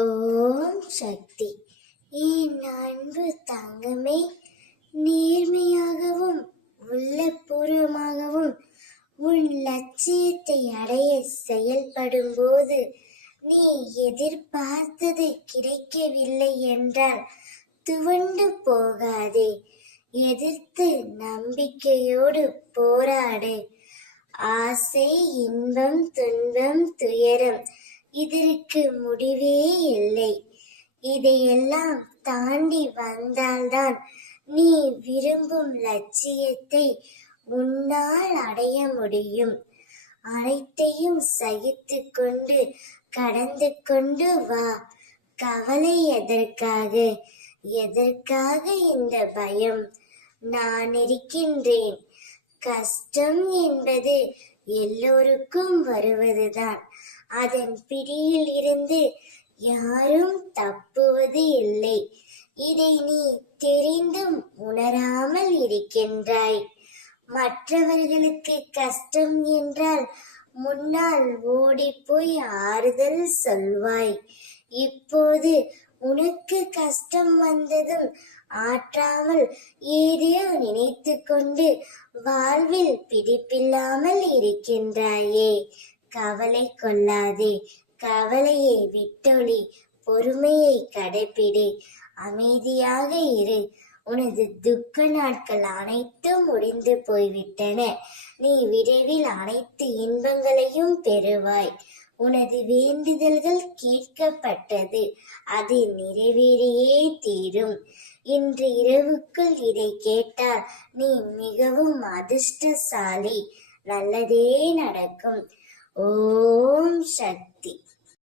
ஓம் சக்தி. என் அன்பு தங்கமே, நேர்மையாகவும் உள்ளபூர்வமாகவும் உன் லட்சியத்தை அடைய செயல்படும் போது நீ எதிர்பார்த்தது கிடைக்கவில்லை என்றால் துவண்டு போகாதே. எதிர்த்து நம்பிக்கையோடு போராடு. ஆசை, இன்பம், துன்பம், துயரம், இதற்கு முடிவே இல்லை. இதையெல்லாம் தாண்டி வந்தால்தான் நீ விரும்பும் லட்சியத்தை உன்னால் அடைய முடியும். அனைத்தையும் சகித்து கொண்டு கடந்து கொண்டு வா. கவலை எதற்காக? எதற்காக இந்த பயம்? நான் இருக்கின்றேன். கஷ்டம் என்பது எல்லோருக்கும் வருவதுதான். அதன் பிடியில் இருந்து யாரும் தப்புவது இல்லை. இதை நீ தெரிந்தும் உணராமல் இருக்கின்றாய். மற்றவர்களுக்கு கஷ்டம் என்றால் முன்னால் ஓடிப்போய் ஆறுதல் சொல்வாய். இப்போது உனக்கு கஷ்டம் வந்ததும் ஆற்றாமல் ஏதோ நினைத்து கொண்டு வாழ்வில் பிடிப்பில்லாமல் இருக்கின்றாயே. கவலை கொள்ளாதே. கவலையை விட்டொழி. பொறுமையை கடைப்பிடி. அமைதியாக இரு. உனது துக்க நாட்கள் அனைத்தும் முடிந்து போய்விட்டன. நீ விரைவில் அனைத்து இன்பங்களையும் பெறுவாய். உனது வேண்டுதல்கள் கேட்கப்பட்டது. அது நிறைவேறியே தீரும். இன்று இரவுக்குள் இதை கேட்டால் நீ மிகவும் அதிர்ஷ்டசாலி. நல்லதே நடக்கும். ஓம் சக்தி.